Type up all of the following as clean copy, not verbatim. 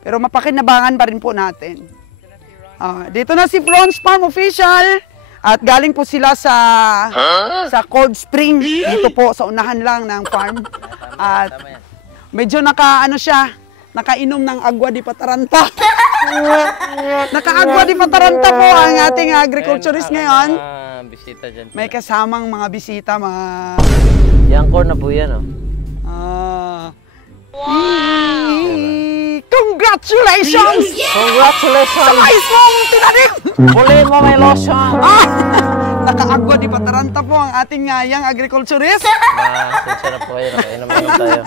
Pero mapakinabangan pa rin po natin. Dito na si Franz Farm Official. At galing po sila sa Cold Spring. Dito po sa unahan lang ng farm. At medyo nakainom ng agwa di pataranta. Naka-agwa di pataranta po ang ating agriculturist ngayon. Bisita dyan. May kasamang mga bisita. Yang corn na po yan, oh. Wow! Congratulations! Congratulations! Sa mais mong tinanim! Huli mo may lotion! Naka-agwa di pataranta po ang ating young agriculturist. Sincere po kayo, nakainom-inom tayo.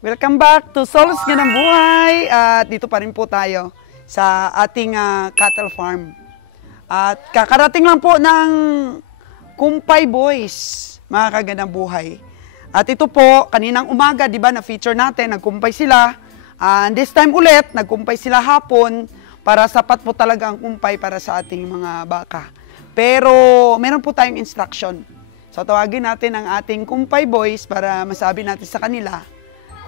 Welcome back to Solos Ganang Buhay. At dito pa rin po tayo sa ating cattle farm. At kakarating lang po ng Kumpay Boys, mga kagandang buhay. At ito po, kaninang umaga, di ba, na-feature natin, nagkumpay sila. And this time ulit, nagkumpay sila hapon para sapat po talaga ang kumpay para sa ating mga baka. Pero meron po tayong instruction. So tawagin natin ang ating Kumpay Boys para masabi natin sa kanila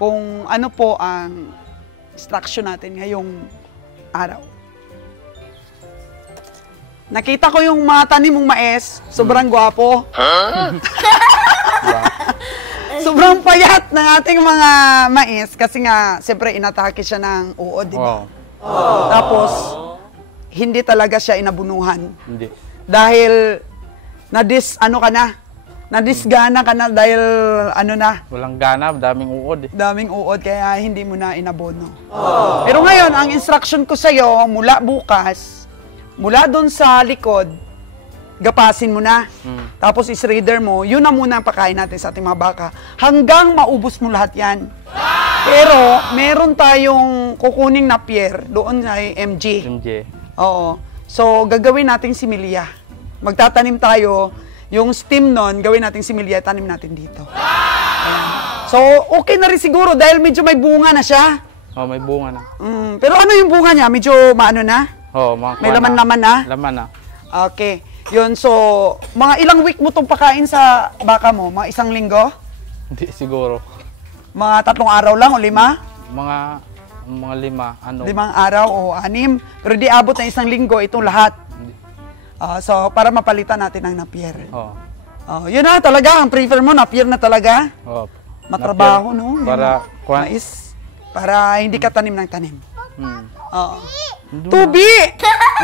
kung ano po ang instruction natin ngayong araw. Nakita ko yung mga tanim mong mais, sobrang gwapo. Sobrang payat ng ating mga mais kasi nga, siyempre inatake siya ng uod, di ba? Tapos, hindi talaga siya inabunuhan. Hindi. Dahil, nadisgana ka na dahil Walang gana, daming uod. daming uod, kaya hindi mo na inabono. Pero ngayon, ang instruction ko sa'yo, mula bukas, mula doon sa likod, gapasin mo na. Tapos is-reader mo, yun na muna ang pakain natin sa ating mga baka. Hanggang maubos mo lahat yan. Pero, meron tayong kukuning napier doon ay MG. Oo. So, gagawin nating similya. Magtatanim tayo. Yung stem nun, gawin natin similya, tanim natin dito. Ayan. So, okay na rin siguro dahil medyo may bunga na siya. May bunga na. Pero ano yung bunga niya? Medyo maano na? May laman-laman na? Laman na. Okay. Yun, so, mga ilang week mo itong pakain sa baka mo? Mga 1 linggo? Hindi, siguro. Mga 3 araw lang o 5? Mga 5, 5 araw o 6. Pero di abot na 1 linggo itong lahat. So, para mapalitan natin ang napier. Yun na talaga, ang prefer mo, napier na talaga. Matrabaho, no? Para, mais. Para hindi ka tanim ng tanim. Tubi!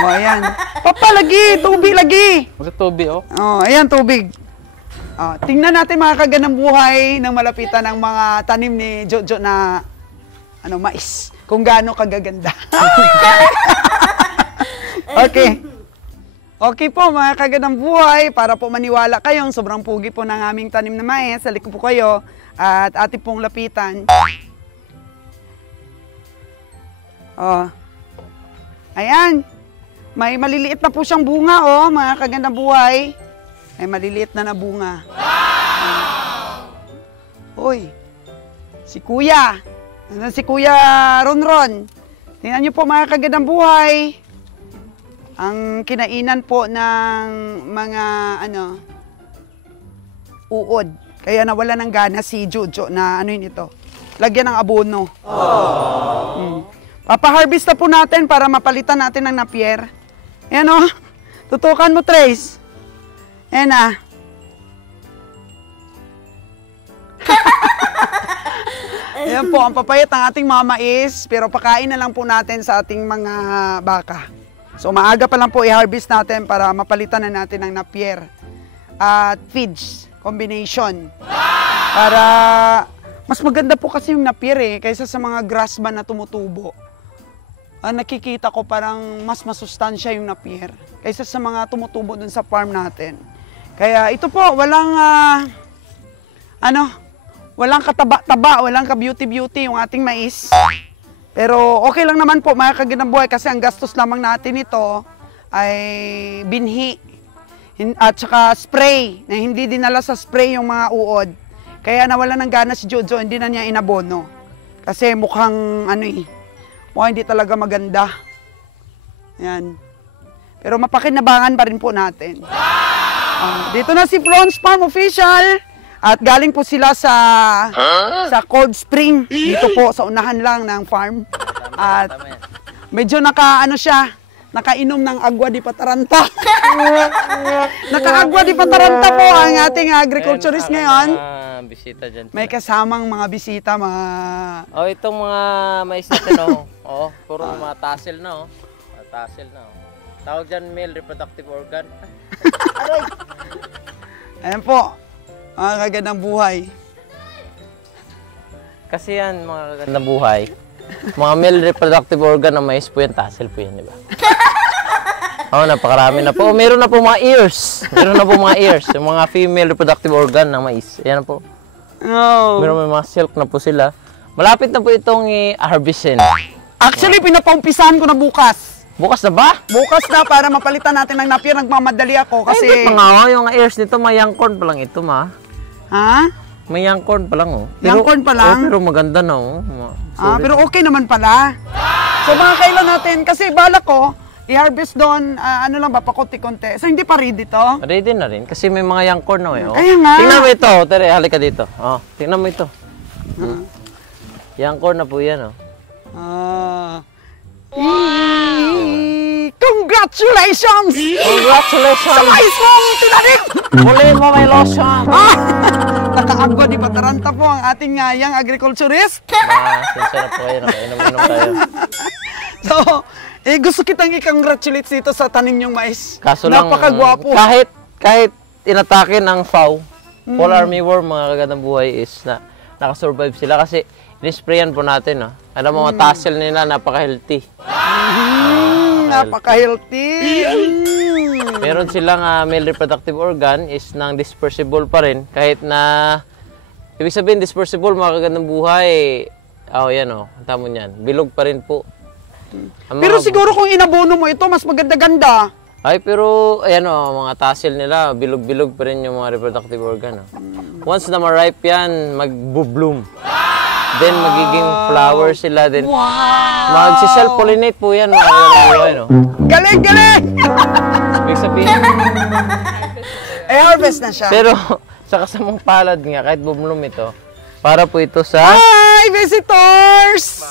Ayan. Papa, lagi! Tubi, lagi! Tubi, ayan, tubig. Tingnan natin mga kaganang buhay ng malapitan ng mga tanim ni Jojo na mais. Kung gaano kagaganda. Okay. Okay po mga kagandang buhay, para po maniwala kayong sobrang pugi po ng aming tanim na mais, salik po kayo at ating pong lapitan. Ayan, may maliliit na po siyang bunga mga kagandang buhay. May maliliit na bunga. Uy, si Kuya, si Kuya Ronron. Tingnan niyo po mga kagandang buhay. Ang kinainan po ng mga uod. Kaya nawala ng gana si Jojo na ito. Lagyan ng abono. Papaharvest na po natin para mapalitan natin ng napier. Ayan tutukan mo, Trace. Ayan Ayan po, ang papayat ng ating mga mais, pero pakain na lang po natin sa ating mga baka. So maaga pa lang po i-harvest natin para mapalitan na natin ng napier at feeds combination. Para mas maganda po kasi yung napier kaysa sa mga grassman na tumutubo. Nakikita ko parang mas masustansya yung napier kaysa sa mga tumutubo dun sa farm natin. Kaya ito po, walang walang kataba-taba, walang ka-beauty-beauty yung ating mais. Pero okay lang naman po mga kagandang buhay kasi ang gastos lamang natin ito ay binhi. At saka spray, na hindi dinala sa spray yung mga uod. Kaya nawala ng gana si Jojo, hindi na niya inabono. Kasi mukhang mukhang hindi talaga maganda. Yan. Pero mapakinabangan pa rin po natin. Dito na si Franz Farm Official. At galing po sila sa Cold Spring. Dito po sa unahan lang ng farm. At medyo nakainom ng agua di pataranta. Naka-agua di pataranta po ang ating agriculturist ngayon. Bisita dyan. May kasamang mga bisita, itong mga mais natin, puro mga tassel na, tassel na, Tawag dyan male reproductive organ. Ayan po, mga kagandang buhay. Kasi yan, mga kagandang buhay, mga male reproductive organ ng mais po yan, tassel po yan, di ba? Napakarami na po. Meron na po mga ears. Yung mga female reproductive organ ng mais. Ayan na po. Meron mga silk na po sila. Malapit na po itong i-harvestin. Actually, pinapaumpisahan ko na bukas. Bukas na ba? Bukas na para mapalitan natin ng napier. Nagmamadali ako kasi... Ay, mga yung ears nito, may young corn pa lang ito, ma. Ha? May young corn pa lang, Young corn pa lang? Pero maganda na, pero okay naman pala. So, mga kailan natin, kasi bala ko, i-harvest doon, pakunti-kunti. So, hindi pa ready to? Ready na rin, kasi may mga young corn na, Kaya nga. Tingnan mo ito, Tere, halika dito. Tingnan mo ito. Young corn na po yan, Congratulations! Congratulations! Sa mais mong tinanim! Huliin mo, may lotion! Nakaagwa di pataranta po ang ating young agriculturist. Sincere po kayo, nakainom-inom tayo. So, gusto kitang i-congratulate dito sa tanim niyong mais. Kaso lang, napakagwapo. Kahit inatake ng FAO, Fall Armyworm, mga kagandang buhay, is nakasurvive sila kasi in-sprayan po natin. Alam mo, mga tassel nila, napaka-healthy. Napaka-healthy. Meron silang male reproductive organ is nang dispersible pa rin. Kahit na, ibig sabihin, dispersible, mga kagandang buhay, tamo niyan, bilog pa rin po. Pero siguro kung inabono mo ito, mas maganda-ganda. Ay, pero, mga tassel nila, bilog-bilog pa rin yung mga reproductive organ. Once na ma-ripe yan, mag-bloom. Then, magiging flower sila. Then, magsi-self-pollinate po yan, mga buhay, Galing, galing! Ibig sabihin. Harvest na siya. Pero, sa kasamang palad nga, kahit bumloom ito, para po ito sa... Hi, visitors!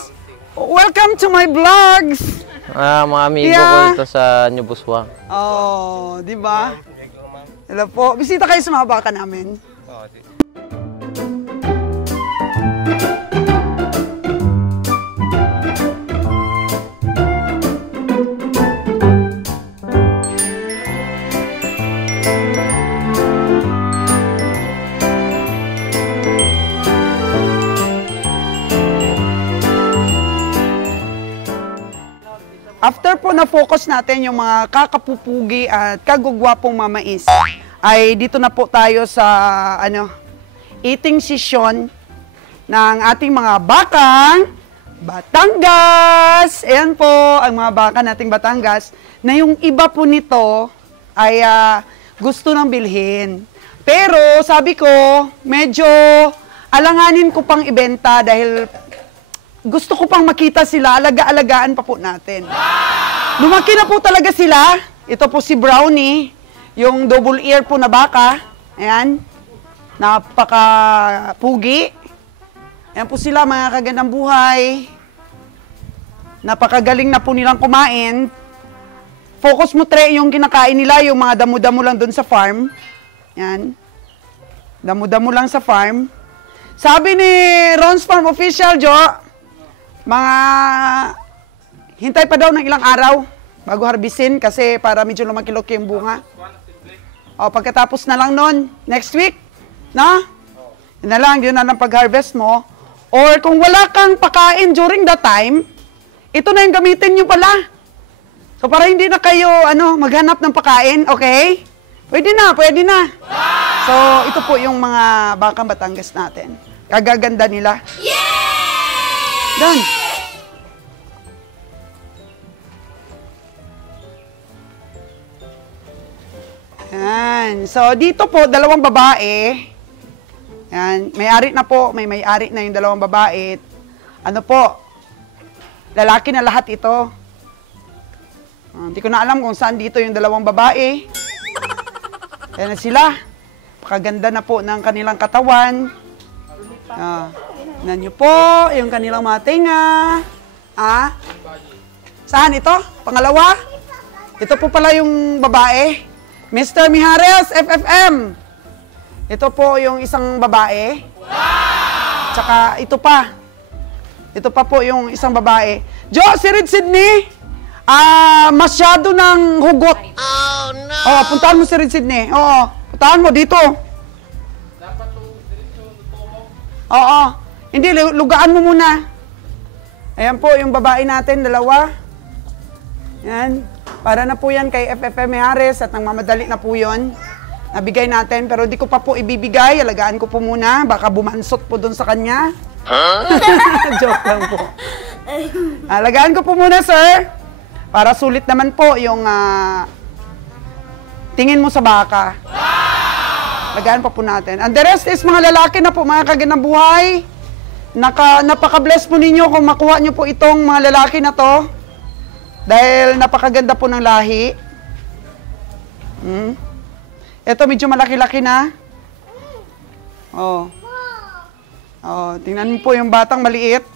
Welcome to my vlogs! Mga amigo ko ito sa New Buswang. Di ba? Hello po. Bisita kayo sa mga baka namin. After po na-focus natin yung mga kakapupugi at kagugwapong mamais, ay dito na po tayo sa eating session ng ating mga bakang Batangas. Ayan po ang mga baka nating Batangas na yung iba po nito ay gusto nang bilhin. Pero sabi ko, medyo alanganin ko pang ibenta dahil gusto ko pang makita sila, alaga-alagaan pa po natin. Lumaki na po talaga sila. Ito po si Brownie, yung double ear po na baka. Ayan, napaka-pugi. Ayan po sila, mga kagandang buhay. Napakagaling na po nilang kumain. Focus mo, Tre, yung kinakain nila, yung mga damo-damo lang doon sa farm. Ayan. Damo-damo lang sa farm. Sabi ni Ron's Farm Official, Jo, hintay pa daw ng ilang araw bago harbisin kasi para medyo lumaki-laki yung bunga. Pagkatapos na lang nun, next week, yun na lang, yun na lang pag-harvest mo. Or kung wala kang pakain during that time, ito na yung gamitin nyo pala. So para hindi na kayo maghanap ng pakain, okay? Pwede na, pwede na. So ito po yung mga bakang Batangas natin. Kagaganda nila. Done. Yan. So, dito po, dalawang babae. Yan. May-ari na po. May-ari na yung dalawang babae. Ano po? Lalaki na lahat ito. Hindi ko na alam kung saan dito yung dalawang babae. Yan na sila. Pakaganda na po ng kanilang katawan. Tignan nyo po yung kanilang mga tinga. Saan ito? Pangalawa? Ito po pala yung babae. Mr. Mijares, FFM. Ito po yung isang babae. Tsaka ito pa. Ito pa po yung isang babae. Jo, si Red Sydney. Masyado ng hugot. Oh, no. Oh, puntahan mo si Red Sydney. Oo, puntahan mo dito. Dapat diretso mo. Oo. Hindi, lugaan mo muna. Ayan po yung babae natin, dalawa. Yan. Para na po yan kay FFM Mijares at nangmamadali na po yun. Nabigay natin, pero di ko pa po ibibigay. Alagaan ko po muna. Baka bumansot po dun sa kanya. Joke lang po. Alagaan ko po muna, sir. Para sulit naman po yung tingin mo sa baka. Alagaan pa po natin. And the rest is mga lalaki na po, mga kagandang buhay. Napaka-bless po ninyo kung makuha nyo po itong mga lalaki na to. Dahil napakaganda po ng lahi. Ito medyo malaki-laki na. Tingnan mo po yung batang maliit.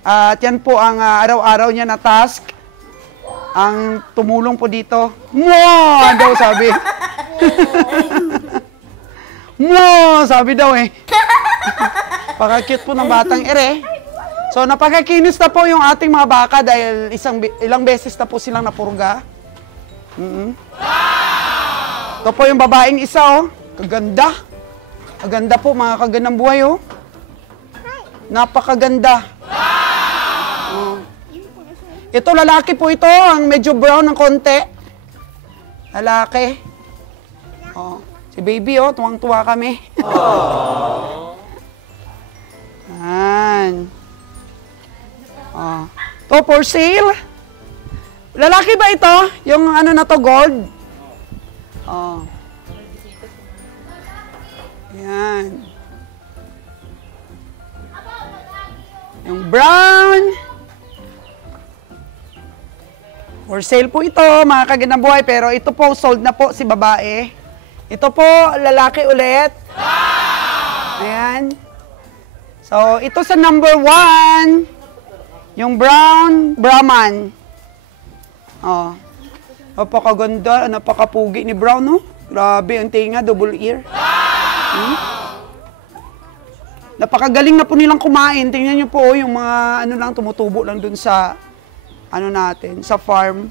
At yan po ang araw-araw niya na task. Ang tumulong po dito. Mwah! Daw sabi. Mwah! Sabi daw eh. Paka-cute po ng batang ere. So, napakakinis na po yung ating mga baka dahil ilang beses na po silang napurga. Ito po yung babaeng isa, oh. Kaganda. Kaganda po, mga kagandang buhay, oh. Napakaganda. Ito, lalaki po ito. Ang medyo brown ng konti. Lalaki. Si baby, oh. Tuwang-tuwa kami. Yan. To for sale. Lalaki ba ito? Yung ano na to, gold? Yan. Yung brown. For sale po ito, mga kagandang buhay. Pero ito po, sold na po si babae. Ito po, lalaki ulit. Ayan. So, ito sa number 1. Yung brown, Brahman. Napakaganda, napakapugi ni Brown, no? Grabe, ang tinga, double ear. Napakagaling na po nilang kumain. Tingnan nyo po, yung mga, tumutubo lang dun sa, natin, sa farm.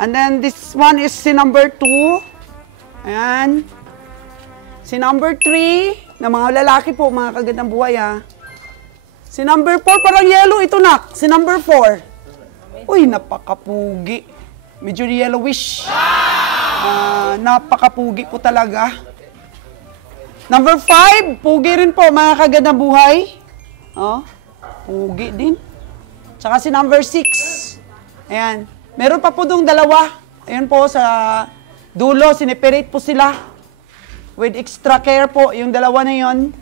And then, this one is si number 2. Ayan. Si number 3, na mga lalaki po, mga kagandang buhay, Si number 4, parang yellow ito, nak. Si number 4. Uy, napakapugi. Medyo yellowish. Napakapugi po talaga. Number 5, pugi rin po, mga kagandang buhay. Pugi din. Tsaka si number 6. Ayan. Meron pa po dong dalawa. Ayan po, sa dulo, siniperate po sila. With extra care po, yung dalawa na yon.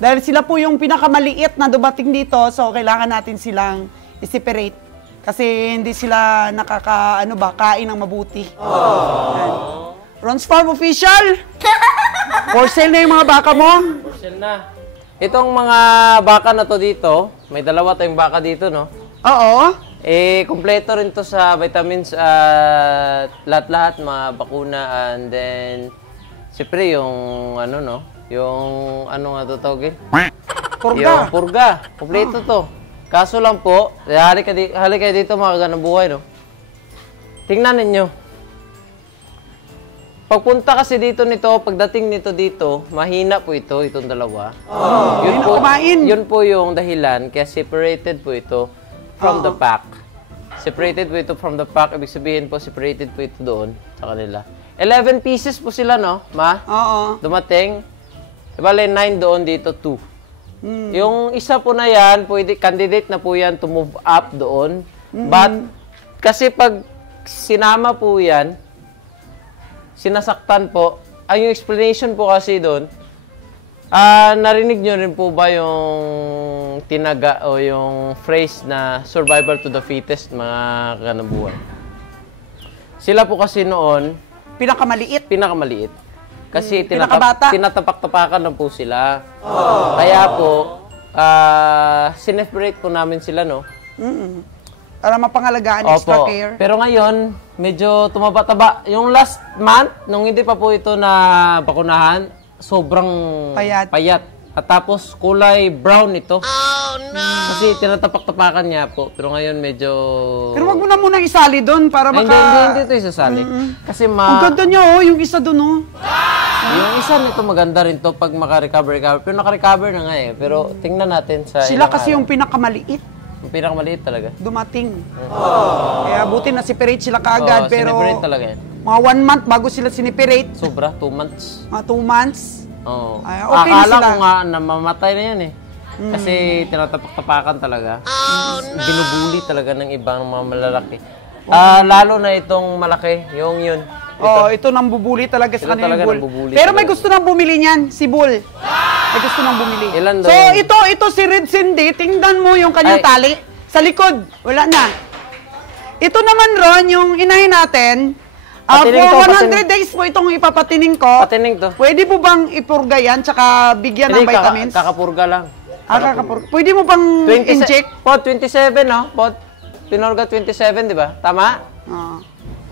Dahil sila po yung pinakamaliit na dumating dito, so kailangan natin silang i-separate. Kasi hindi sila kain ng mabuti. Ron's Farm Official! For sale na yung mga baka mo? For sale na. Itong mga baka na to dito, may dalawa tayong baka dito, no? Oo. Kompleto rin to sa vitamins at lahat-lahat, mga bakuna, and then, siyempre yung, yung, nga to tawagin? Purga. Yung purga. Kompleto to. Kaso lang po, halik kayo dito, mga kagandang buhay, no? Tingnan ninyo. Pagpunta kasi dito nito, pagdating nito dito, mahina po itong dalawa. Yun po yung dahilan, kaya separated po ito from the pack. Separated po ito from the pack, ibig sabihin po, separated po ito doon sa kanila. 11 pieces po sila, no, ma? Oo. Dumating. Bale, 9 doon, dito 2. Yung isa po na yan, candidate na po yan to move up doon. But, kasi pag sinama po yan, sinasaktan po. Ay, yung explanation po kasi doon, narinig nyo rin po ba yung tinaga o yung phrase na survival to the fittest, mga kanabuhay? Sila po kasi noon, pinakamaliit. Kasi Pinakabata. tinatapak-tapakan lang po sila. Kaya po, sineparate po namin sila, no? Para mapangalagaan, extra care. Pero ngayon, medyo tumaba-taba. Yung last month, nung hindi pa po ito na bakunahan, sobrang payat. At tapos, kulay brown ito. Oh, no! Kasi tinatapak-tapakan niya po. Pero ngayon, medyo... Pero wag mo na munang isali doon para Ay, hindi ito isasali. Kasi Ang ganda niya, yung isa doon, Yung isa nito maganda rin to pag maka-recover. Pero naka-recover na nga eh. Pero tingnan natin sa... Sila kasi yung pinakamaliit. Yung pinakamaliit talaga. Dumating. Kaya buti na separate sila kaagad. Pero sineparate talaga yan. mga 1 month bago sila siniperate. Sobra, 2 months. Mga 2 months. Oo. Ay, okay na Akala sila. ko nga namamatay na yan eh. Kasi tinatapak-tapakan talaga. Binubuli talaga ng ibang mga malalaki. Lalo na itong malaki, yung yun. Ito nang bubuli talaga sa Sila kanila talaga yung bull. nambubuli Pero may talaga. gusto nang bumili niyan, si Bull. May gusto nang bumili. Ilan daw So, yun? ito si Red Cindy, tingnan mo yung kanyang Ay. tali. Sa likod, wala na. Ito naman Ron, yung inahin natin. Patining For to, 100 days po itong ipapatining ko. Patining to. Pwede po bang ipurga yan, tsaka bigyan ng vitamins? Kakapurga lang. Pwede mo bang inject? Pod 27, no? Pod Pinorga 27, di ba? Tama?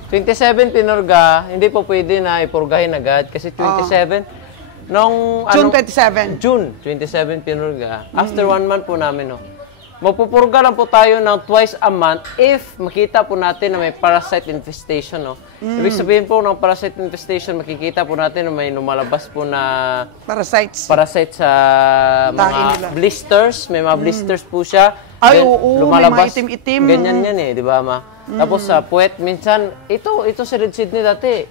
27 Pinorga, hindi po pwede na ipurgahin agad kasi 27, June 27. June 27 Pinorga. After 1 month po namin, no? Magpupurga lang po tayo ng twice a month if makita po natin na may parasite infestation, no? Ibig sabihin po ng parasite infestation, makikita po natin na may lumalabas po na Parasites. parasite sa Tahi mga nila. blisters. May mga blisters po siya. Ay, Then, oo, may mga itim-itim. Ganyan yan eh, di ba, ma? Tapos sa puwet, minsan, ito si Red Sydney dati.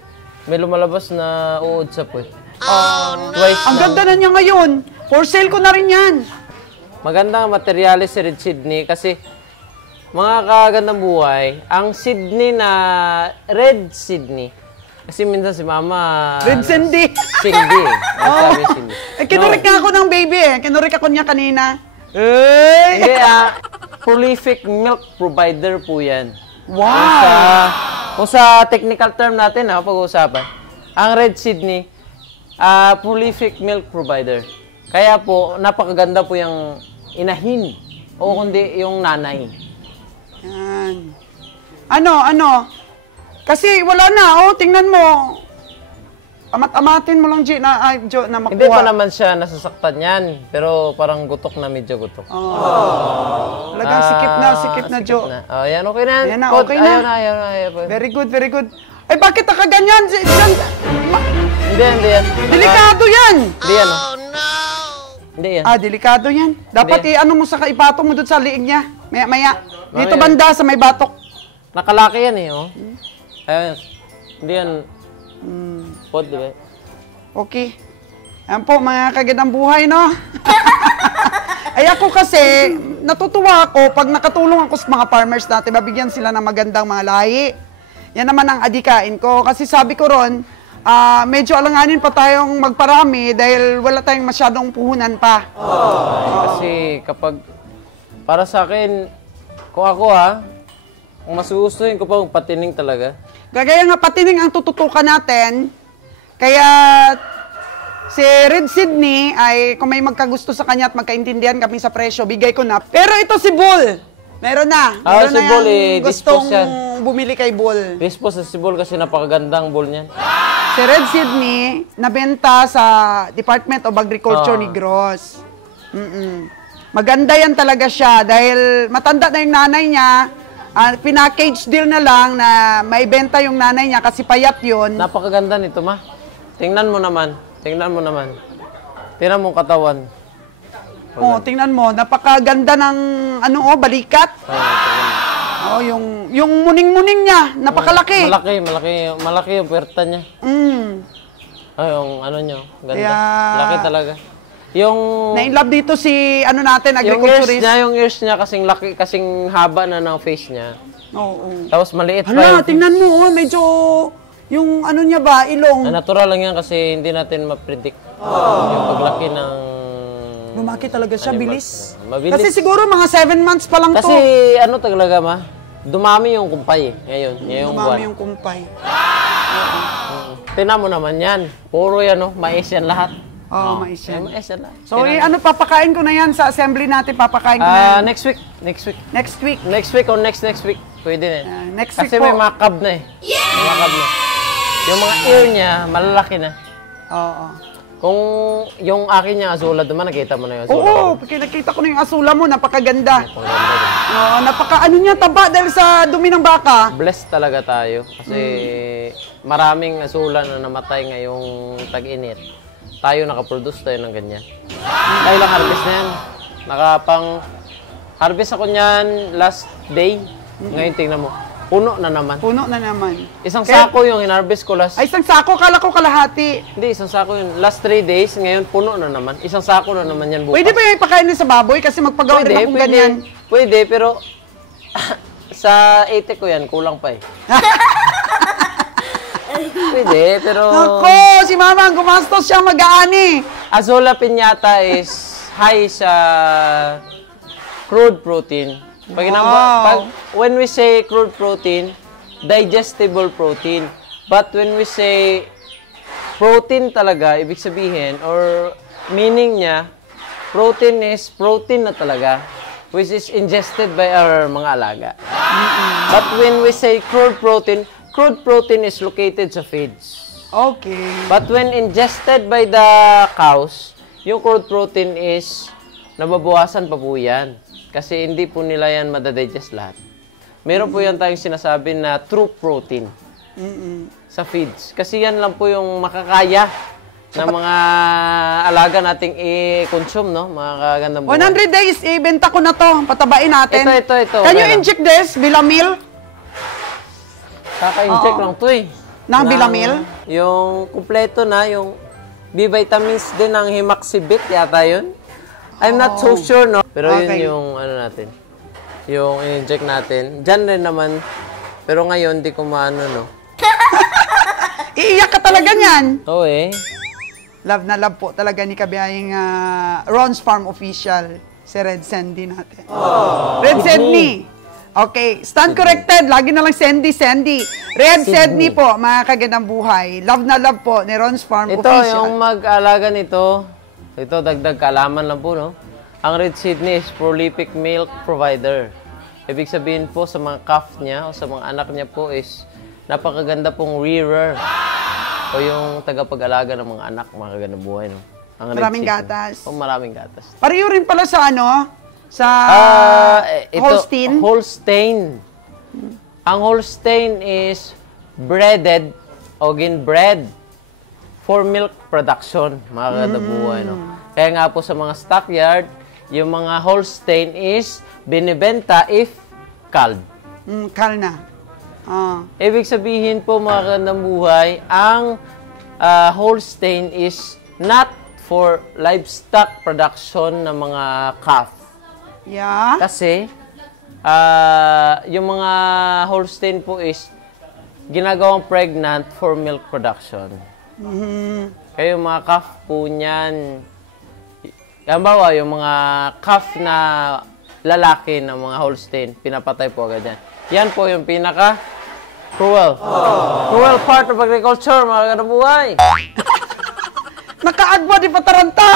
May lumalabas na uod sa puwet. Twice Ang lang. ganda na niya ngayon. For sale ko na rin yan. Magandang materyales si Red Sydney kasi mga kagandang buhay, ang Sydney na Red Sydney. Kasi minsan si Mama... Red Cindy. Cindy eh. Sabi Cindy. Kinurik nga ako ng baby eh. Kinurik ako niya kanina. Hindi, prolific milk provider po yan. Wow! Kung sa technical term natin, pag-uusapan, ang Red Sydney, prolific milk provider. Kaya po, napakaganda po yung inahin o kundi yung nanay. Yan. Ano? Kasi wala na, tingnan mo. Amat-amatin mo lang, G, na makuha. Hindi pa naman siya nasasaktan yan, pero parang gutok na, medyo gutok. Talagang sikip na, Jo. Yan, okay na. Yan na, Pod, okay na. Ayaw na. Very good, very good. Ay, bakit nakaganyan? Hindi yan. Delikado yan! Hindi yan. Hindi yan. Delikado yan. Dapat Hindi. ano mo sa ipatong mo doon sa liig niya. Maya. Dito Mamaya. banda sa may batok. Nakalaki yan eh, oh. Ayun. Hindi yan. Pod, di ba? Okay. Ayan po, mga kagandang buhay, no? Ay ako kasi, natutuwa ako pag nakatulong ako sa mga farmers natin, mabigyan sila ng magandang mga lahi. Yan naman ang adikain ko. Kasi sabi ko ron, medyo alanganin pa tayong magparami dahil wala tayong masyadong puhunan pa. Kasi kapag, para sa akin, kung ako kung mas gustuhin ko pa patining talaga. Gagaya nga patining ang tututukan natin. Kaya si Red Sydney ay kung may magkagusto sa kanya at magkaintindihan kami sa presyo, bigay ko na. Pero ito si Bull. Meron na. Meron si na Bull, yung gustong dispose yan. bumili kay Bull. Dispose sa sibol kasi napakagandang ball niyan. Si Red Sydney, nabenta sa Department of Agriculture ni Gross. Maganda yan talaga siya dahil matanda na yung nanay niya. Pinackage deal na lang na may benta yung nanay niya kasi payat yun. Napakaganda nito, ma. Tingnan mo naman. Tingnan mo katawan. Tingnan mo, napakaganda ng balikat. Yung muning-muning niya, napakalaki. Malaki yung puwerta niya. Yung niyo, ganda. Laki talaga. Yung Na-inlove dito si natin, agriculturist. yung ears niya kasing laki, kasing haba na ng face niya. Oo. Tapos maliit pa Hala, yung tingnan mo, medyo Yung ano niya ba, ilong? Natural lang yan kasi hindi natin ma-predict yung paglaki ng... Lumaki talaga siya, animals. bilis. Mabilis. Kasi siguro mga 7 months pa lang Kasi to. ano talaga ma, dumami yung kumpay ngayon, ngayong buwan. Dumami yung kumpay. Tinan mo naman yan, puro yan mais yan lahat. Oo, mais yan. Mais yan lahat. So, ano, papakain ko na yan sa assembly natin, papakain ko na yan. Next week. Next week. Next week or next week, pwede na. Next week Kasi po. may mga cub na eh. May mga cub na. Yung mga ear niya, malalaki na. Oo. Kung yung akin niya azula naman, nakita mo na yung azula. Oo, nakita ko na yung asula mo, napakaganda. Ang ganda din. Oo, ano niya, taba dahil sa dumi ng baka. Blessed talaga tayo kasi maraming asula na namatay ngayong tag-init. Tayo nakaproduce tayo ng ganyan. Tayo lang harvest na yan. Harvest ako niyan last day. Ngayon tingnan mo, puno na naman. Puno na naman. Isang sako yung hinarvest ko last. Ay, isang sako, kala ko kalahati. Hindi, isang sako yun. Last 3 days, ngayon puno na naman. Isang sako na naman yan bukas. Pwede ba yung ipakain sa baboy? Kasi magpagawa rin akong ganyan. Pwede, pero sa 80 ko yan, kulang pa eh. Pwede, pero... Ako, si Mama, gumastos siya mag-aani. Azola piñata is high sa crude protein. When we say crude protein, digestible protein. But when we say protein talaga, ibig sabihin, or meaning niya, protein is protein na talaga, which is ingested by our mga alaga. But when we say crude protein is located sa feeds. Okay. But when ingested by the cows, yung crude protein is nababawasan pa po yan. Kasi hindi po nila yan madadigest lahat. Meron po yan tayong sinasabi na true protein sa feeds. Kasi yan lang po yung makakaya ng mga alaga nating i-consume, no? Mga kagandang buhay. 100 days, ibenta ko na to. Patabain natin. Ito. Can you inject this, Bilamil? Kaka-inject lang to eh. Ng Bilamil? Yung kumpleto na, yung B-vitamins din ng Himaxibit, yata yun. I'm not so sure, no? Pero Okay. yun yung ano natin. Yung inject natin. Diyan rin naman. Pero ngayon, di ko maano, no? Iiyak ka talaga niyan. Oo eh. Love na love po talaga ni Kabiyahing Ron's Farm Official, si Red Sandy natin. Red Sandy. Okay, stand corrected. Lagi na lang Sandy. Red Sandy po, mga kagandang buhay. Love na love po ni Ron's Farm Ito, Official. yung mag-alaga nito, ito, dagdag kaalaman lang po, no? Ang Red Sydney is prolific milk provider. Ibig sabihin po sa mga calf niya o sa mga anak niya po is napakaganda pong rearer o yung tagapag-alaga ng mga anak, mga kagandang buhay, no? Ang Red Maraming Sydney. gatas. O, maraming gatas. Pareho rin pala sa sa Holstein. Holstein. Ang Holstein is breaded o ginbred for milk production, mga kadabuhay, no? Kaya nga po sa mga stockyard, yung mga Holstein is binibenta if called. Kal na. Ibig sabihin po, mga kadabuhay, ang Holstein is not for livestock production ng mga calf. Yeah. Kasi, yung mga Holstein po is ginagawang pregnant for milk production. Kaya yung mga calf po niyan, halimbawa, yung mga calf na lalaki ng mga Holstein, pinapatay po agad yan. Yan po yung pinaka-cruel. Cruel part of agriculture, mga kanabuhay. Nakaagwa, di pa taranta.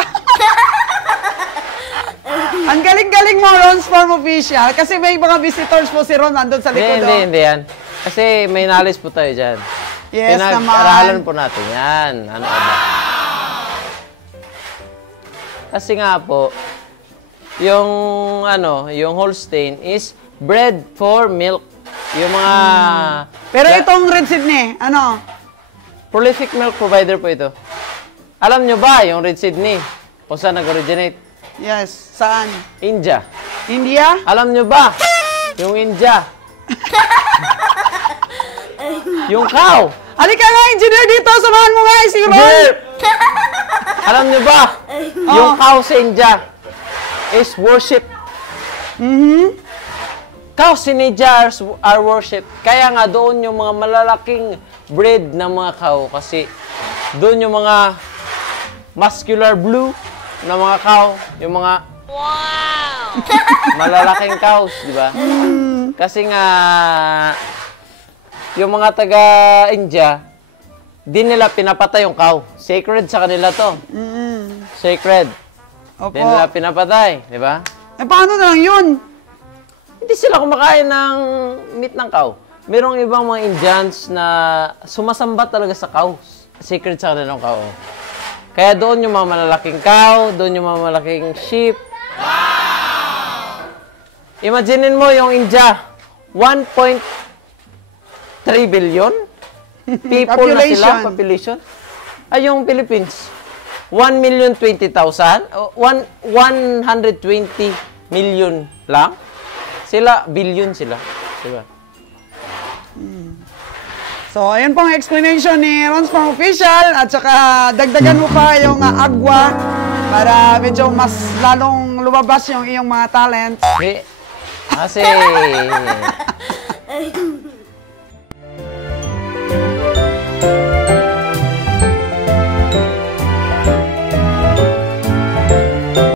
Ang galing-galing mo, Ron's Farm Official. Kasi may mga visitors po si Ron nandun sa likod. Hindi yan. Kasi may knowledge po tayo dyan. Yes, naman. Pinag-aralan po natin yan. Ano ba? Kasi nga po, yung Holstein is bred for milk. Yung mga... Pero itong Red Sydney, prolific milk provider po ito. Alam nyo ba yung Red Sydney? Kung saan nag-originate? Yes, saan? India. India? Alam nyo ba? Yung India. Yung cow. Halika nga, engineer dito. Samahan mo nga si Ron. Alam nyo ba? Yung cow sa India is worship. Cows in India are worship. Kaya nga doon yung mga malalaking breed ng mga cow kasi doon yung mga muscular blue na mga cow, yung mga malalaking cows, di ba? Kasi nga yung mga taga-India, di nila pinapatay yung cow. Sacred sa kanila to. Sacred. Opo. Di nila pinapatay, di ba? Eh, paano na lang yun? Hindi sila kumakain ng meat ng cow. Merong ibang mga Indians na sumasamba talaga sa cows. Sacred sa kanilang cow. Kaya doon yung mga malalaking cow, doon yung mga malalaking sheep. Imaginin mo yung India, 1.3 billion people na sila, population. Ay, yung Philippines, 1,020,000, 120 million lang. Sila, billion sila. Diba? So, ayun pong explanation ni Ron's Farm Official at saka dagdagan mo pa yung agwa para medyo mas lalong lumabas yung iyong mga talents. Kasi